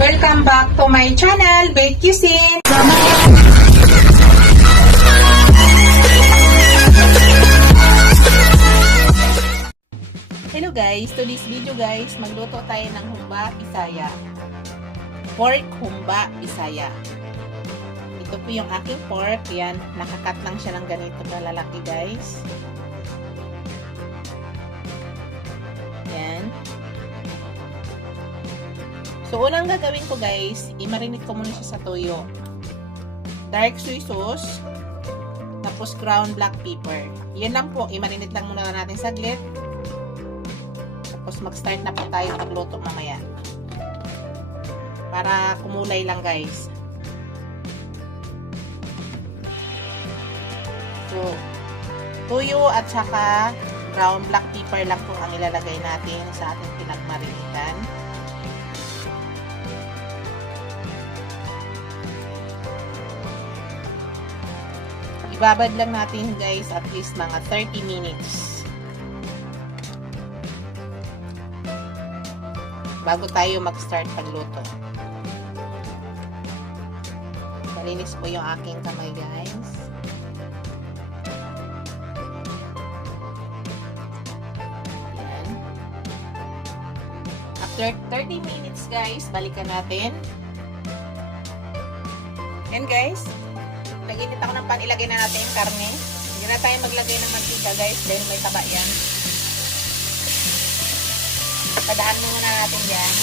Welcome back to my channel, Bake Cuisine. Hello guys, to this video guys, magluto tayo ng humba bisaya. Pork humba bisaya. Ito po yung aking pork, yan, nakakat lang siya ng ganito kalalaki guys. Yan. So, unang gagawin ko guys, i-marinate ko muna siya sa toyo. Dark soy sauce, tapos ground black pepper. Yan lang po, i-marinate lang muna natin saglit. Tapos mag-start na po tayo magluto mamaya. Para kumulay lang guys. So, toyo at saka ground black pepper lang po ang ilalagay natin sa ating pinagmarinitan. Ibabad lang natin guys at least mga 30 minutes. Bago tayo mag-start pagluto. Malinis po yung aking kamay guys. Yan. After 30 minutes guys, balikan natin. Yan guys. Nag-init ako ng pan, ilagay na natin yung karne. Hindi na tayo maglagay ng mantika guys dahil may taba yan. Padaan muna natin yan.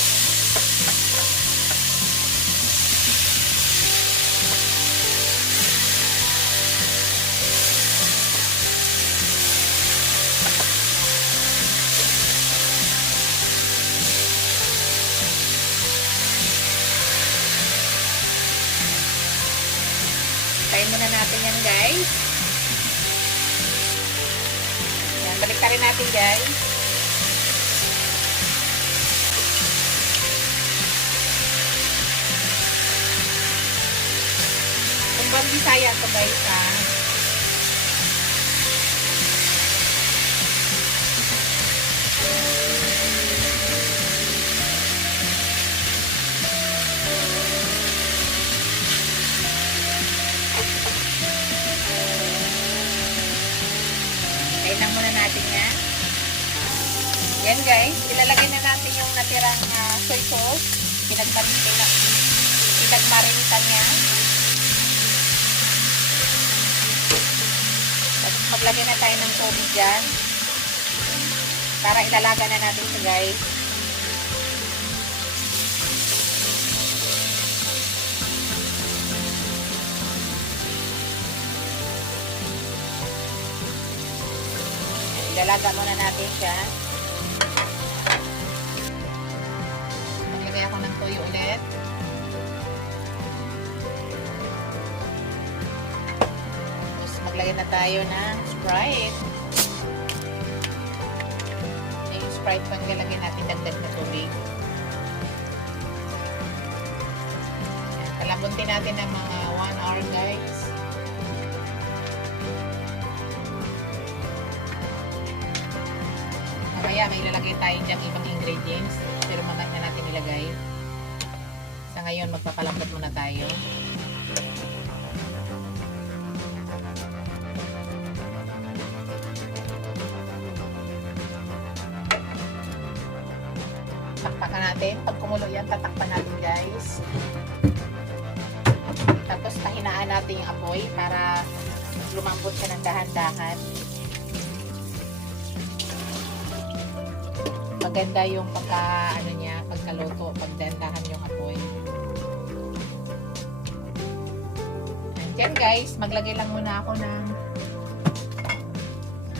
Tayin muna natin yan guys. Yan, balik rin natin guys. Humbang bisaya ito guys ha. Kainan muna natin yan. Yan guys, ilalagay na natin yung natirang soy sauce. Pinagmarinitan niya. Tapos maglagay na tayo ng tubig dyan. Para ilalaga na natin ito guys. Ilalaga muna natin siya. Maglagay ako ng toyo ulit. Tapos maglagay na tayo ng Sprite. Yung Sprite pang lalagay natin dagdag na tubig. Kalabuntin natin ng mga 1 hour guys. Mamaya may ilalagay tayo dyan ibang ingredients, pero mamaya na natin ilagay. Sa ngayon magpapalambot muna tayo. Takpakan natin. Pag kumulo yan, tatakpan natin guys. Tapos pahinaan natin yung apoy para lumambot siya ng dahan-dahan. Maganda yung pagkaluto, pagdandahan yung apoy. Yan guys, maglagay lang muna ako ng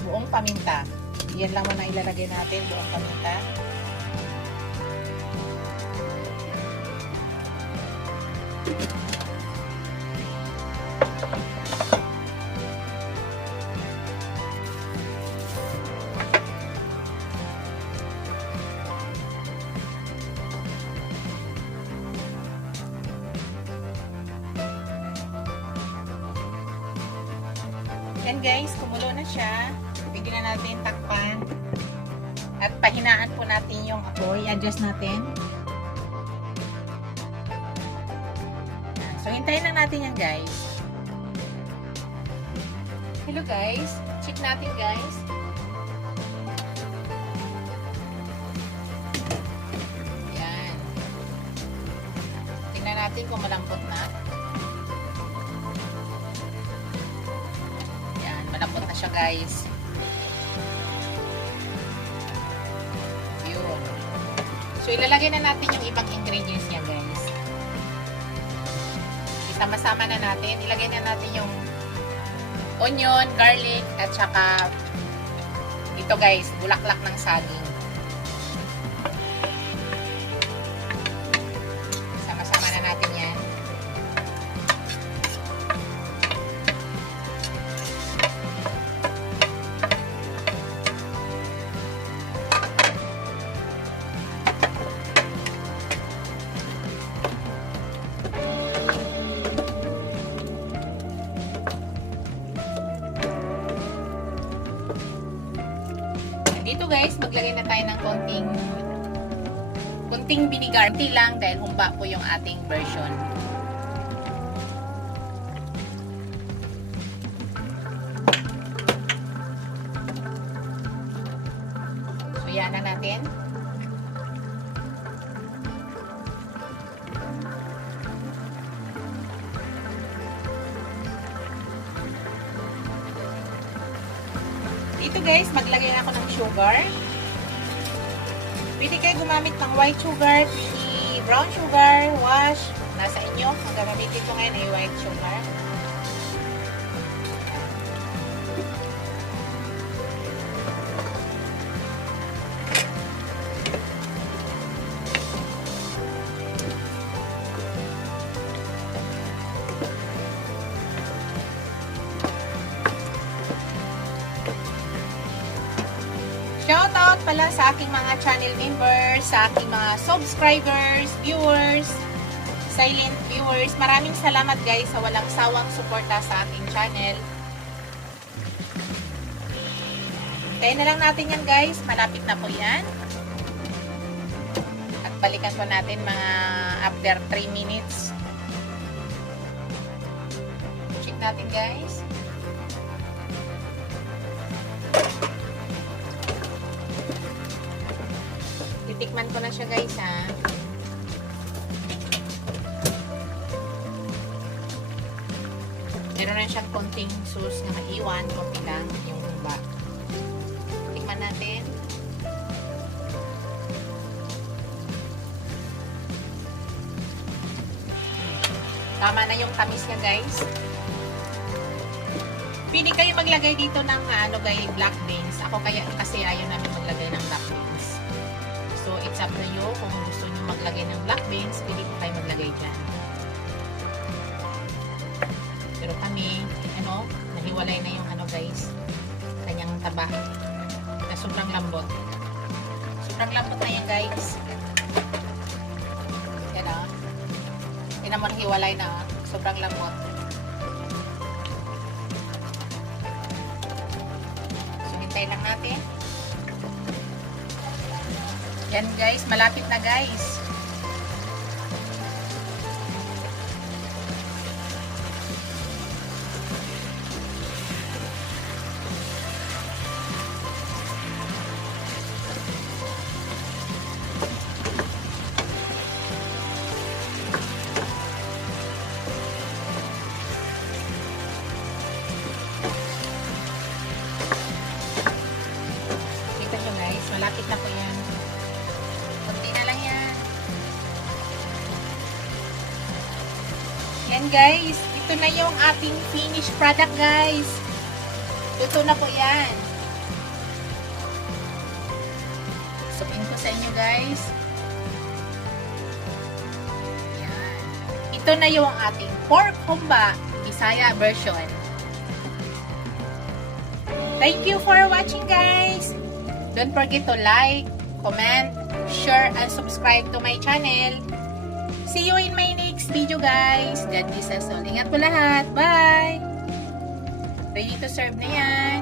buong paminta. Yan lang muna ilalagay natin, buong paminta. Yan guys, kumulo na siya. Pwede na natin takpan. At pahinaan po natin yung apoy. Adjust natin. Hintayin lang natin yan, guys. Hello, guys. Check natin, guys. Yan. Tingnan natin kung malambot na. Yan, malambot na siya, guys. Yun. So, ilalagay na natin yung ibang ingredients niya, guys. Isama-sama na natin. Ilagay na natin yung onion, garlic, at saka ito, guys, bulaklak ng saging. Sama-sama na natin yan. Dito, guys, maglagay na tayo ng konting vinegar. Konti lang dahil humba po yung ating version. So, yan na natin. Dito, guys, maglagay na ako ng sugar. Pwede kayo gumamit ng white sugar, pwede brown sugar, wash. Nasa inyo. Ang gagamitin ko ngayon ay white sugar. Shoutout pala sa aking mga channel members, sa aking mga subscribers, viewers, silent viewers. Maraming salamat, guys, sa walang sawang suporta sa aking channel. Kaya na lang natin yan, guys. Malapit na po yan. At balikan po natin mga after 3 minutes. Check natin, guys. Titikman ko na siya, guys, ha. Meron na siyang konting sauce na maiwan, konti lang yung humba. Tikman natin. Tama na yung tamis niya, guys. Pwede kayo maglagay dito ng black beans. Ako kasi ayaw namin maglagay ng black beans. So, it's up to you. Kung gusto nyo maglagay ng black beans, pwede po kayo maglagay dyan. Pero kami, nahiwalay na yung guys, kanyang taba. Na sobrang lambot. Sobrang lambot na yan, guys. Yan o. Yan naman, hiwalay na. Sobrang lambot. So, hintayin lang natin. Yan, guys, malapit na, guys. Kita nyo, guys, malapit na po yan. Kunti na lang yan. Yan, guys. Ito na yung ating finished product, guys. Ito na po yan. Sukin ko sa inyo, guys. Yan. Ito na yung ating pork humba Bisaya version. Thank you for watching, guys. Don't forget to like, comment, share, and subscribe to my channel. See you in my next video, guys. God bless us all. Ingat po lahat. Bye! Ready to serve na yan.